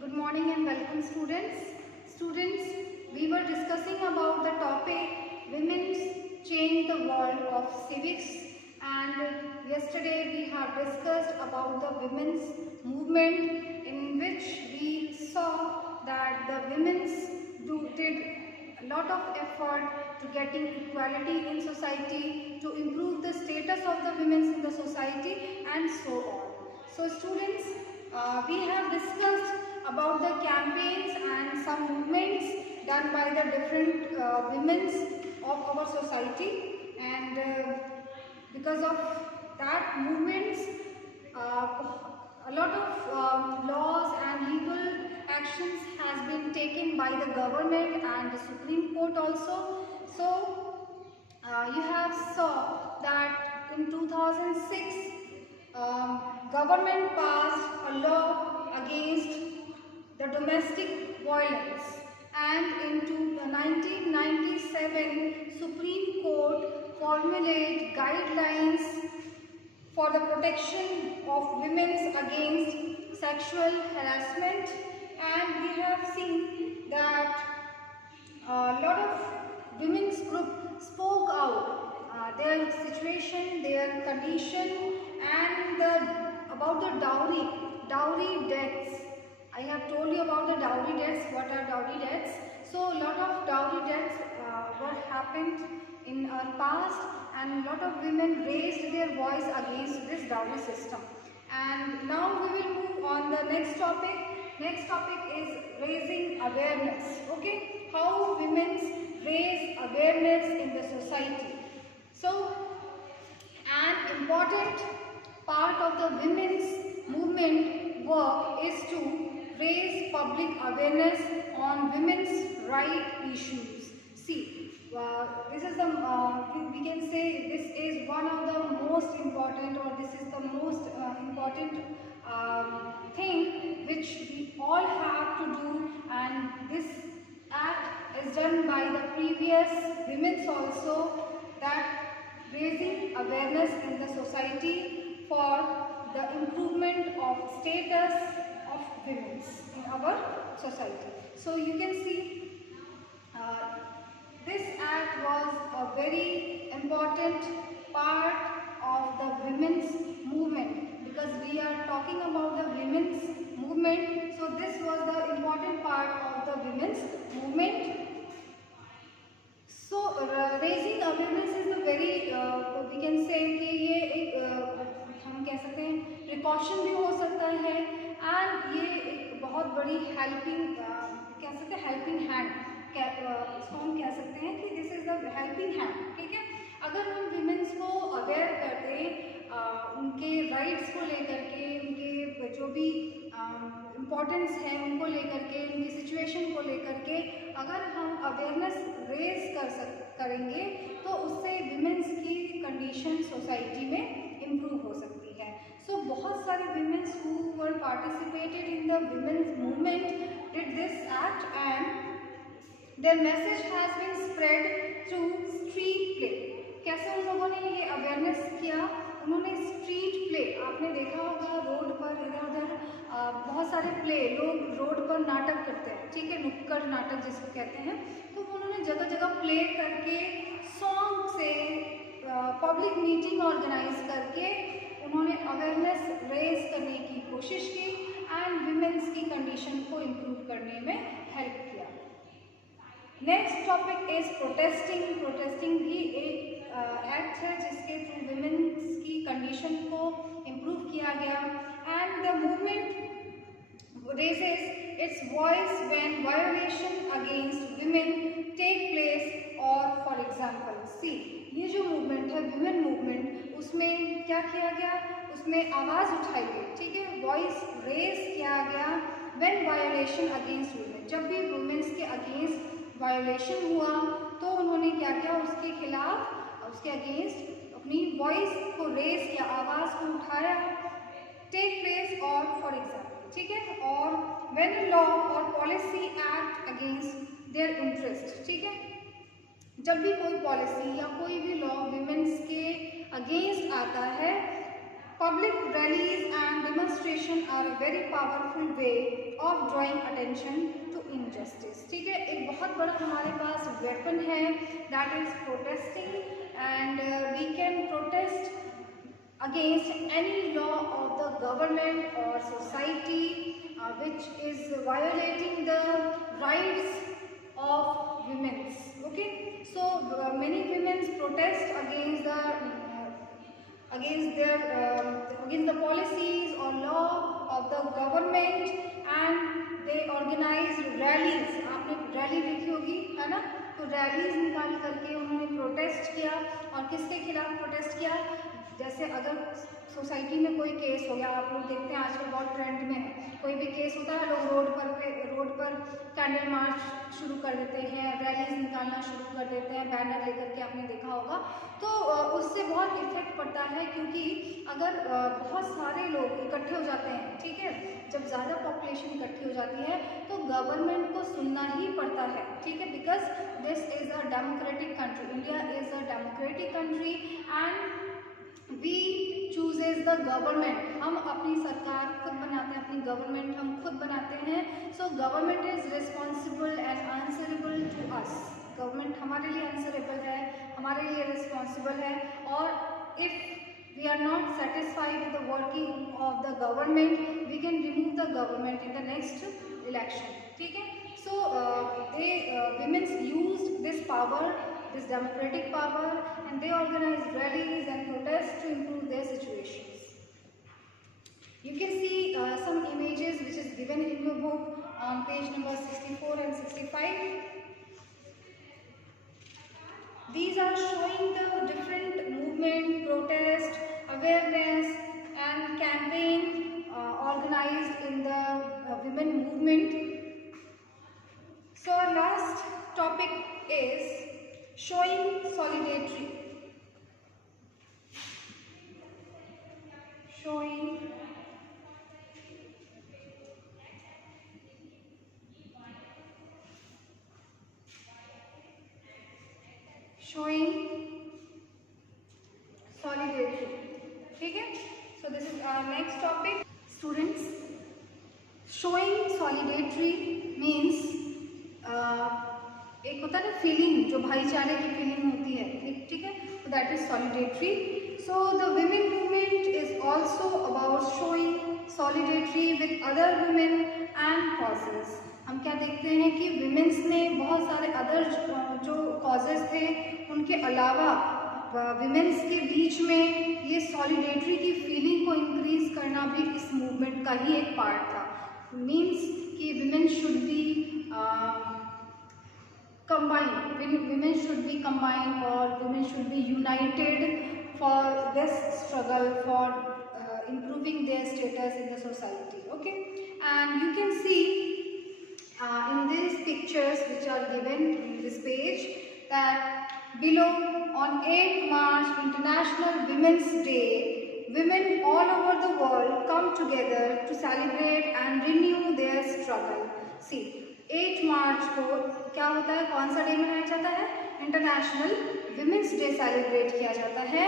Good morning and welcome students. Students, we were discussing about the topic Women's Change the World of Civics, and yesterday we have discussed about the women's movement, in which we saw that the women's did a lot of effort to getting equality in society, to improve the status of the women in the society, and so on. So students, we have discussed about the campaigns and some movements done by the different women of our society, and because of that movements, a lot of laws and legal actions has been taken by the government and the Supreme Court also. So you have saw that in 2006 government passed a law against the domestic violence, and in 1997 Supreme Court formulated guidelines for the protection of women against sexual harassment, and we have seen that a lot of women's group spoke out their situation, their condition, and about the dowry deaths. I have told you about the dowry deaths. What are dowry deaths? So a lot of dowry deaths were happened in our past, and a lot of women raised their voice against this dowry system. And now we will move on the next topic. Next topic is raising awareness. Okay, how women raise awareness in the society. So an important part of the women's movement work is to raise public awareness on women's right issues. See, this is the we can say this is one of the most important, or this is the most important thing which we all have to do, and this act is done by the previous women also, that raising awareness in the society for the improvement of status of women in our society. So you can see this act was a very important part of the women's movement, because we are talking about the women's movement. So this was the important part of the women's movement. So raising awareness is a very we can say कि ये एक हम कह सकते हैं प्रिकॉशन भी हो सकता है, एंड ये एक बहुत बड़ी हेल्पिंग कह सकते हैं हेल्पिंग हैंड, इसको हम कह सकते हैं कि this is the helping hand. ठीक है, अगर हम विमेंस को अवेयर कर दें उनके राइट्स को लेकर के, उनके जो भी इम्पोर्टेंस है उनको लेकर के, उनकी सिचुएशन को लेकर के अगर हम अवेयरनेस रेज करेंगे तो उससे विमेंस की कंडीशन सोसाइटी में इम्प्रूव हो सकती है. सो बहुत सारे womens who were participated in the womens movement did this act, and their message has been spread through street play. कैसे उन लोगों ने ये अवेयरनेस किया? उन्होंने स्ट्रीट प्ले, आपने देखा होगा रोड पर इधर उधर बहुत सारे प्ले, लोग रोड पर नाटक करते हैं, ठीक है, नुक्कड़ नाटक जिसको कहते हैं. तो उन्होंने जगह जगह प्ले करके सॉन्ग से पब्लिक मीटिंग ऑर्गेनाइज करके उन्होंने अवेयरनेस रेज करने की कोशिश की, एंड विमेंस की कंडीशन को इम्प्रूव करने में हेल्प किया. Next topic is protesting. Protesting भी एक एक्ट है जिसके थ्रू विमेंस की कंडीशन को इम्प्रूव किया गया, and the movement raises its voice when violation against women take place, or for example see, ये जो मूवमेंट है विमेन मूवमेंट, उसमें क्या किया गया? उसमें आवाज़ उठाई गई, ठीक है, वॉइस रेज किया गया when violation against women. जब भी वुमेन्स के अगेंस्ट वायोलेशन हुआ तो उन्होंने क्या किया? उसके खिलाफ, उसके अगेंस्ट अपनी वॉइस को रेज किया, आवाज़ को उठाया. टेक प्लेस, और फॉर एग्जाम्पल, ठीक है, और व्हेन लॉ और policy act against their interest. ठीक है, जब भी कोई पॉलिसी या कोई भी लॉ विमेंस के अगेंस्ट आता है, public rallies and demonstration are a very powerful way of drawing attention to injustice. ठीक है, एक बहुत बड़ा हमारे पास वेपन है, that is protesting, and we can protest against any law of the government or society which is violating the rights of women. Okay, so many women protest against the policies or law of the government, and they organize rallies. आपने रैली देखी होगी, है ना? तो रैलीज निकाल करके उन्होंने प्रोटेस्ट किया, और किसके खिलाफ प्रोटेस्ट किया? जैसे अगर सोसाइटी में कोई केस हो गया, आप लोग देखते हैं आजकल बहुत ट्रेंड में है, कोई भी केस होता है, लोग रोड पर कैंडल मार्च शुरू कर देते हैं, रैलीज निकालना शुरू कर देते हैं, बैनर लेकर के, आपने देखा होगा। तो उससे बहुत इफेक्ट पड़ता है, क्योंकि अगर बहुत सारे लोग इकट्ठे हो जाते हैं, ठीक है, जब ज़्यादा पॉपुलेशन इकट्ठी हो जाती है तो गवर्नमेंट को सुनना ही पड़ता है। ठीक है, because this is a democratic country, India is a democratic country, and we chooses the government. हम अपनी सरकार खुद बनाते हैं, अपनी गवर्नमेंट हम खुद बनाते हैं। So government is responsible and answerable to us. Government हमारे लिए आंसरेबल है, हमारे लिए रिस्पॉन्सिबल है, और if we are not satisfied with the working of the government, we can remove the government in the next election. ठीक है, सो दे women's used this power, this democratic power, and they organize rallies and protests to improve their situations. You can see some images which is given in your book on page number 64 and 65. These are showing the different movement, protest, awareness and campaign organized in the women movement. So our last topic is showing solidarity. Showing solidarity. ठीक है, so this is our next topic. Students, showing solidarity means एक होता है ना फीलिंग, जो भाईचारे की फीलिंग होती है, ठीक है, तो दैट इज सॉलिडेटरी। So the women movement is also about showing सॉलिडेटरी with other women and causes. हम क्या देखते हैं कि विमेंस ने बहुत सारे अदर जो कॉजेज थे, उनके अलावा विमेंस के बीच में ये सॉलिडेटरी की फीलिंग को इंक्रीज करना भी इस मूवमेंट का ही एक पार्ट था। मीन्स कि women should be combined, women should be combined, or women should be united for this struggle for improving their status in the society. Okay, and you can see in these pictures which are given in this page that below, on 8 March, International Women's Day, women all over the world come together to celebrate and renew their struggle. See, 8 मार्च को क्या होता है, कौन सा डे मनाया जाता है? International women's day celebrate किया जाता है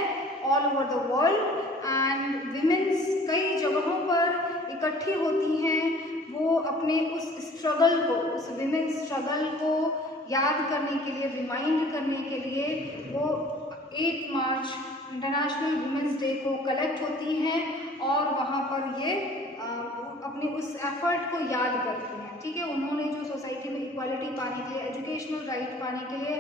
all over the world, and women's कई जगहों पर इकट्ठी होती हैं। वो अपने उस स्ट्रगल को, उस विमेंस स्ट्रगल को याद करने के लिए, रिमाइंड करने के लिए वो 8 मार्च इंटरनेशनल विमेंस डे को कलेक्ट होती हैं, और वहाँ पर ये अपने उस एफर्ट को याद करती हैं। ठीक है, उन्होंने जो सोसाइटी में इक्वालिटी पाने के लिए, एजुकेशनल राइट पाने के लिए,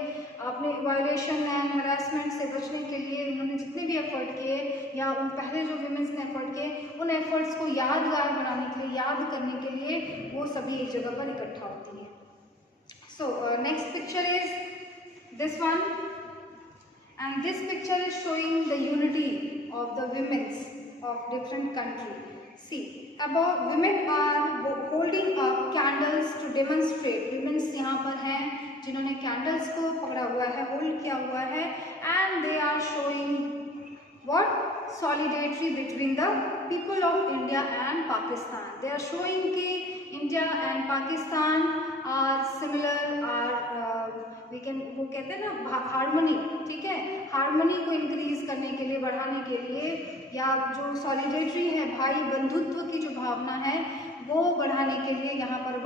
अपने वायलेशन एंड हरासमेंट से बचने के लिए उन्होंने जितने भी एफर्ट किए, या उन पहले जो विमेंस ने एफर्ट किए, उन एफर्ट्स को यादगार बनाने के लिए, याद करने के लिए वो सभी एक जगह पर इकट्ठा होती हैं। So next picture is this one, and this picture is showing the unity of the women's of different country. See, about women are holding up candles to demonstrate. Women यहाँ पर हैं जिन्होंने candles को पकड़ा हुआ है, होल्ड किया हुआ है, and they are showing what? Solidarity between the people of India and Pakistan. They are showing कि India and Pakistan are similar, are we can, वो कहते हैं ना हार्मनी, ठीक है, हार्मनी को इंक्रीज करने के लिए, बढ़ाने के लिए, या जो सॉलिडेटरी है, भाई बंधुत्व की जो भावना है वो बढ़ाने के लिए यहाँ पर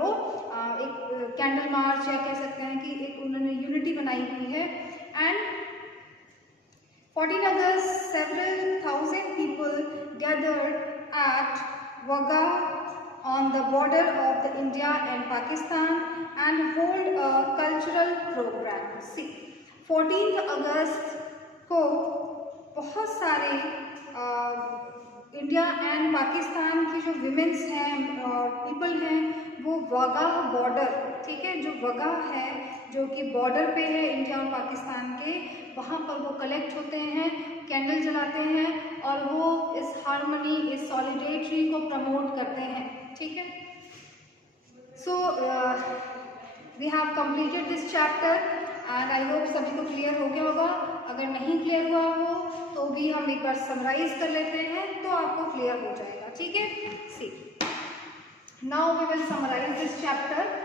एक कैंडल मार्च या कह सकते हैं कि एक उन्होंने यूनिटी बनाई हुई है। एंड 14 August several thousand people gathered at Wagah on the border of the India and Pakistan and hold a cultural program. See, 14 अगस्त को बहुत सारे इंडिया एंड पाकिस्तान की जो विमेंस हैं और पीपल हैं वो वाघा बॉर्डर, ठीक है, जो वाघा है जो कि बॉर्डर पे है इंडिया और पाकिस्तान के, वहाँ पर वो कलेक्ट होते हैं, कैंडल जलाते हैं और वो इस हार्मनी, इस सॉलिडेरिटी को प्रमोट करते हैं, ठीक है। So we have completed this chapter and I hope सभी को क्लियर हो गया होगा। अगर नहीं क्लियर हुआ हो तो भी हम एक बार समराइज कर लेते हैं तो आपको क्लियर हो जाएगा, ठीक है। See, now we will summarise this chapter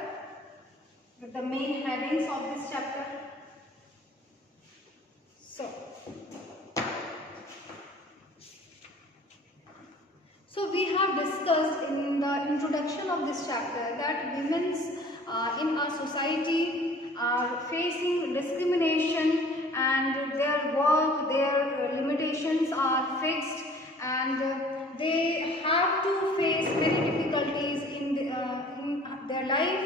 with the main headings of this chapter. So we have discussed in the introduction of this chapter that women's in our society are facing discrimination and their work, their limitations are fixed and they have to face many difficulties in their life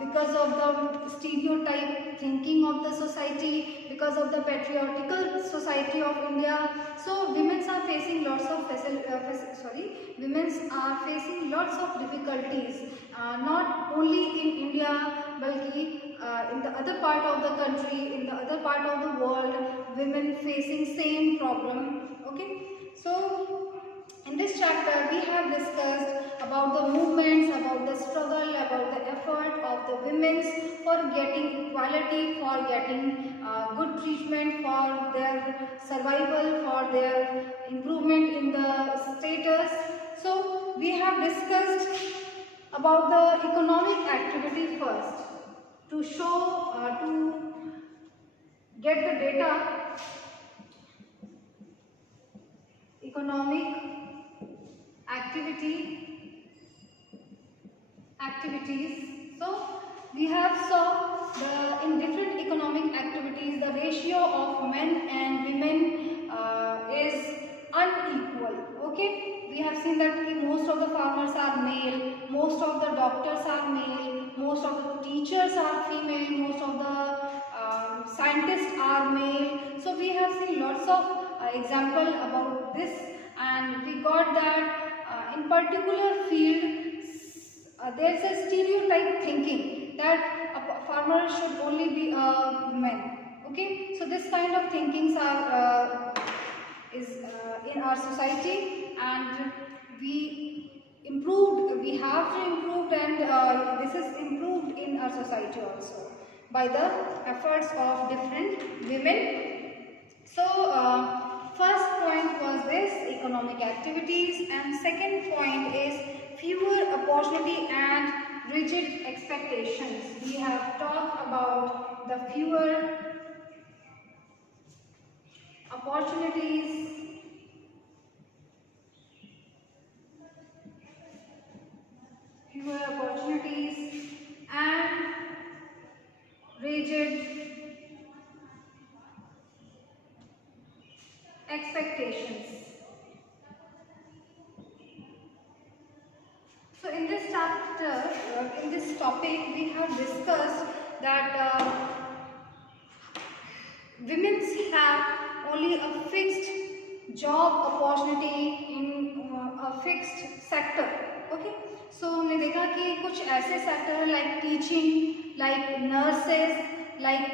because of the stereotype thinking of the society, because of the patriarchal society of India. So women are facing lots of difficulties, not only in India balki in the other part of the country, in the other part of the world, women facing same problem. Okay, so in this chapter we have discussed about the movements, about the struggle, about the effort of the women for getting equality, for getting good treatment, for their survival, for their improvement in the status. So we have discussed about the economic activity first to show, to get the data, economic activities. So we have saw in different economic activities the ratio of men and women is unequal. Okay, we have seen that most of the farmers are male, most of the doctors are male, most of the teachers are female, most of the scientists are male. So we have seen lots of example about this and we got that in particular field there is a stereotype thinking that a farmer should only be a man. Okay, so this kind of thinkings are in our society and we have to improve and this is improved in our society also by the efforts of different women. So first point was this economic activities and second point is fewer opportunity and rigid expectations. We have talked about the fewer opportunities and rigid expectations. So in this chapter, in this topic, we have discussed that women have only a fixed job opportunity in a fixed sector. Okay, so हमने देखा कि कुछ ऐसे सेक्टर है like teaching, like nurses, like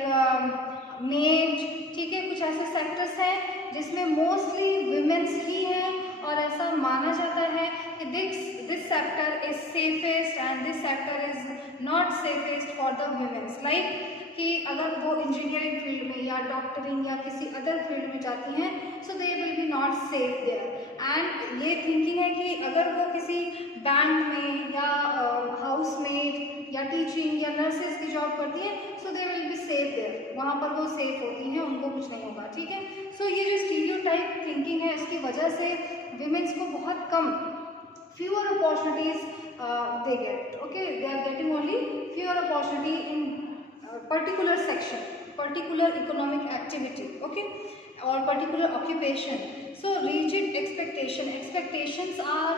made, ठीक है, कुछ ऐसे सेक्टर्स हैं जिसमें मोस्टली विमेंस ही हैं और ऐसा माना जाता है कि this sector is safest and this sector is not safest for the women's. Like कि अगर वो इंजीनियरिंग फील्ड में या डॉक्टरिंग या किसी अदर फील्ड में जाती हैं so they will be not safe there and ये थिंकिंग है कि अगर वो किसी बैंक में या हाउसमेड या टीचिंग या नर्सेज की जॉब करती हैं so they will be safe there, वहाँ पर वो सेफ होती हैं, उनको कुछ नहीं होगा, ठीक है। सो ये जो स्टीरियोटाइप थिंकिंग है इसकी वजह से विमेंस को बहुत कम fewer opportunities they get. Okay, they are getting only fewer opportunity in particular section, particular economic activity, okay, or particular occupation. So rigid expectations are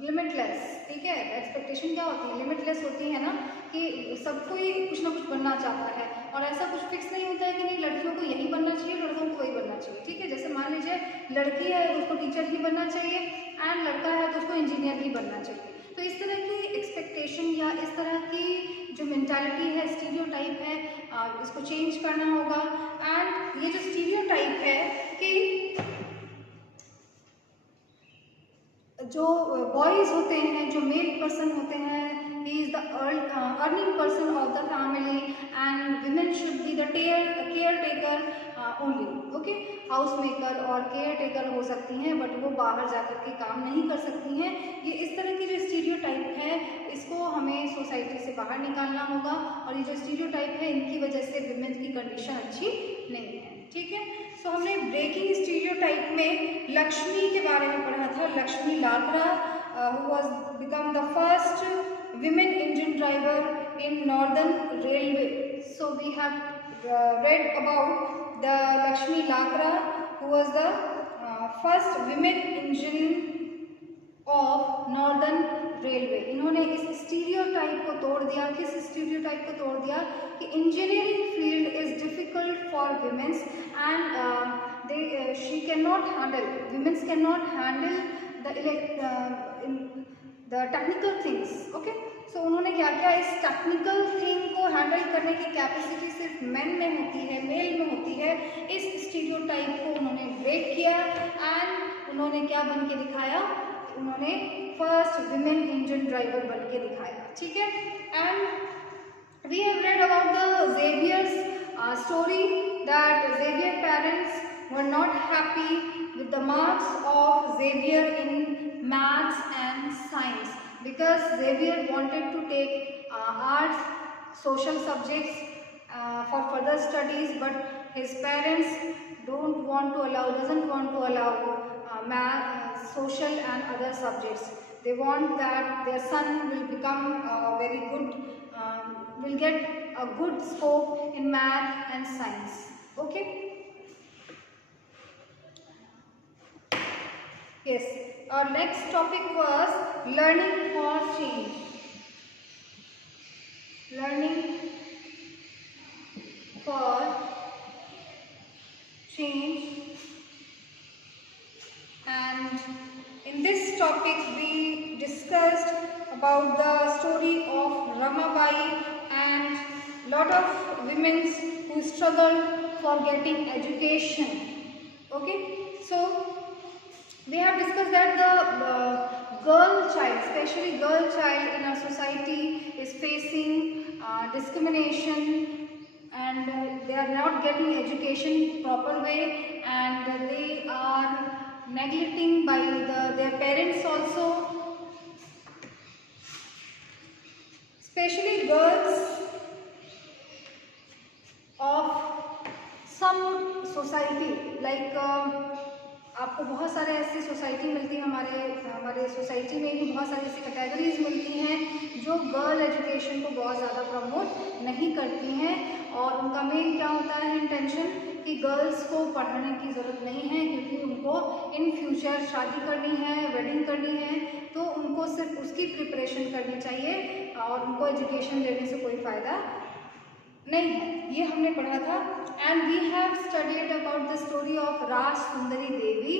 limitless, ठीक है। एक्सपेक्टेशन क्या होती है, लिमिटलेस होती है ना, कि सबको ही कुछ ना कुछ बनना चाहता है, और ऐसा कुछ फिक्स नहीं होता है कि नहीं लड़कियों को यही बनना चाहिए, लड़कों को वही बनना चाहिए, ठीक है। जैसे मान लीजिए लड़की है तो उसको टीचर ही बनना चाहिए, एंड लड़का है तो उसको इंजीनियर ही बनना चाहिए। तो इस तरह की एक्सपेक्टेशन या इस तरह की जो मेंटालिटी है, स्टीरियोटाइप है, इसको चेंज करना होगा। एंड ये जो स्टीरियोटाइप है कि जो बॉयज़ होते हैं, जो मेल पर्सन होते हैं, he is the earning person of the family, and women should be the care taker only, okay. House maker और केयर टेकर हो सकती हैं, बट वो बाहर जाकर के काम नहीं कर सकती हैं। ये इस तरह की जो स्टीरियोटाइप है, इसको हमें सोसाइटी से बाहर निकालना होगा, और ये जो स्टीरियोटाइप है, इनकी वजह से विमेन की कंडीशन अच्छी नहीं है, ठीक है। सो हमने ब्रेकिंग स्टीरियोटाइप में लक्ष्मी के बारे में पढ़ा था, लक्ष्मी Lakra, who was become the first women engine driver in Northern Railway. So we have read about the Lakshmi Lakra, who was the first women engine of Northern Railway. इन्होंने इस स्टीरियोटाइप को तोड़ दिया। किस स्टीरियोटाइप को तोड़ दिया कि engineering field is difficult for women's, and she cannot handle, women cannot handle the technical things, okay. So उन्होंने क्या किया, इस टेक्निकल थिंग को हैंडल करने की कैपेसिटी सिर्फ मेन में होती है, मेल में होती है। इस स्टीरियोटाइप को उन्होंने ब्रेक किया, एंड उन्होंने क्या बन के दिखाया, उन्होंने फर्स्ट विमेन इंजन ड्राइवर बन के दिखाया, ठीक है। And we have read about the Xavier's story, that Xavier parents were not happy with the marks of Xavier in maths and science, because Xavier wanted to take arts, social subjects for further studies, but his parents doesn't want to allow math, social and other subjects. They want that their son will become very good, will get a good scope in math and science, okay. Yes, our next topic was learning for change. Learning for change, and in this topic we discussed about the story of Ramabai and lot of women who struggled for getting education, okay. So we have discussed that the girl child, especially girl child in our society, is facing discrimination, and they are not getting education proper way, and they are neglecting by their parents also, especially girls of some society, like आपको बहुत सारे ऐसी सोसाइटी मिलती है, हमारे सोसाइटी में ही बहुत सारी ऐसी कैटेगरीज मिलती हैं जो गर्ल एजुकेशन को बहुत ज़्यादा प्रमोट नहीं करती हैं, और उनका मेन क्या होता है इंटेंशन कि गर्ल्स को पढ़ाने की ज़रूरत नहीं है, क्योंकि उनको इन फ्यूचर शादी करनी है, वेडिंग करनी है, तो उनको सिर्फ उसकी प्रिपरेशन करनी चाहिए, और उनको एजुकेशन लेने से कोई फ़ायदा नहीं है। ये हमने पढ़ा था। And we have studied about the story of Raj Sundari Devi.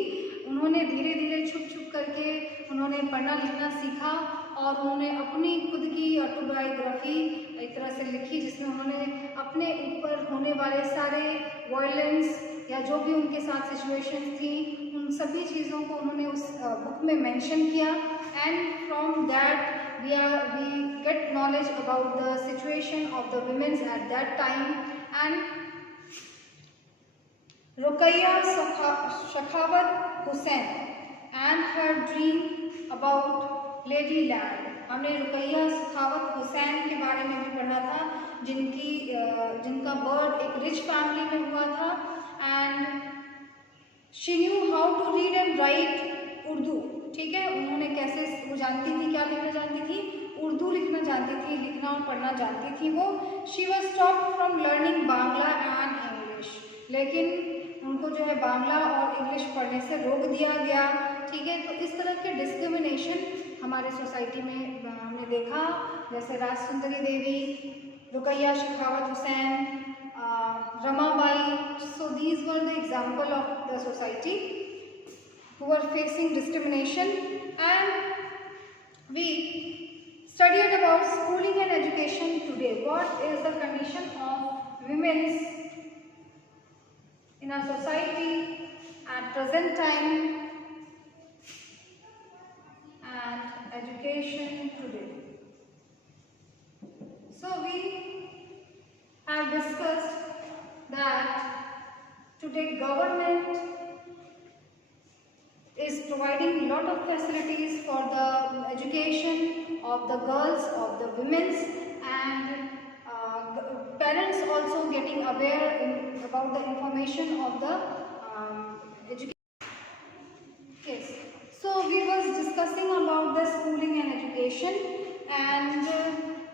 उन्होंने धीरे धीरे छुप छुप करके उन्होंने पढ़ना लिखना सीखा, और उन्होंने अपनी खुद की ऑटोबायोग्राफी एक तरह से लिखी, जिसमें उन्होंने अपने ऊपर होने वाले सारे वायलेंस या जो भी उनके साथ सिचुएशंस थी, उन सभी चीज़ों को उन्होंने उस बुक में मेंशन किया। And from that we get knowledge about the situation of the women at that time. And Ruqayya Sakhawat Hussain and her dream about Ladyland. हमने रुकैया सखावत हुसैन के बारे में भी पढ़ा था, जिनका बर्थ एक रिच फैमिली में हुआ था, and she knew how to read and write Urdu, ठीक है, उन्होंने कैसे, वो जानती थी क्या लिखना जानती थी, उर्दू लिखना जानती थी, लिखना और पढ़ना जानती थी वो। She was stopped from learning Bangla and English, लेकिन उनको जो है बांग्ला और इंग्लिश पढ़ने से रोक दिया गया। ठीक है, तो इस तरह के डिस्क्रिमिनेशन हमारे सोसाइटी में हमने देखा, जैसे राज सुंदरी देवी, रुकैया शेखावत हुसैन, Ramabai. So these were the example of the society who were facing discrimination. And we studied about schooling and education today. What is the condition of women's in our society at present time and education today? So we have discussed that today government is providing a lot of facilities for the education of the girls, of the women's, and parents also getting aware about the information of the education. Yes, so we was discussing about the schooling and education, and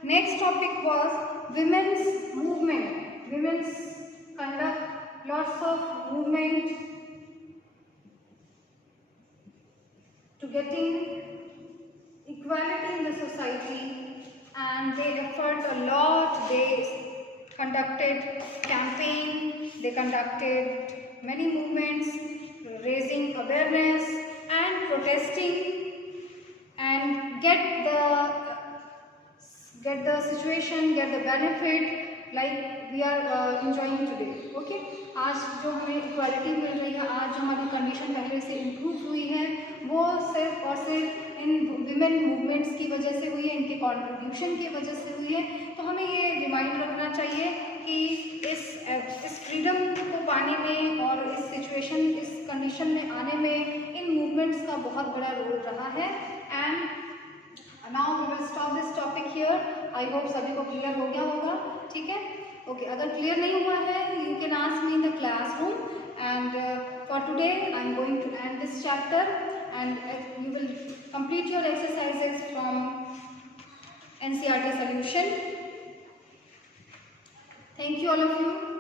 next topic was women's movement. Women's conduct lots of movement to getting equality in the society, and they effort a lot. They conducted campaign, they conducted many movements, raising awareness and protesting, and get the situation, get the benefit like we are enjoying today. Okay, आज जो हमें इक्वालिटी मिल रही है, आज जो हमारी कंडीशन पहले से इम्प्रूव हुई है, वो सिर्फ और सिर्फ इन विमेन मूवमेंट्स की वजह से हुई है, इनके कंट्रीब्यूशन की वजह से हुई है। तो हमें ये रिमाइंड रखना चाहिए कि इस फ्रीडम को पाने में और इस सिचुएशन, इस कंडीशन में आने में इन मूवमेंट्स का बहुत बड़ा रोल रहा है। And now we will stop this topic here. I hope सभी को क्लियर हो गया होगा। ठीक है, ओके, अगर क्लियर नहीं हुआ है you can ask me in the classroom, and for today I am going to end this chapter, and you will complete your exercises from NCERT solution. Thank you all of you.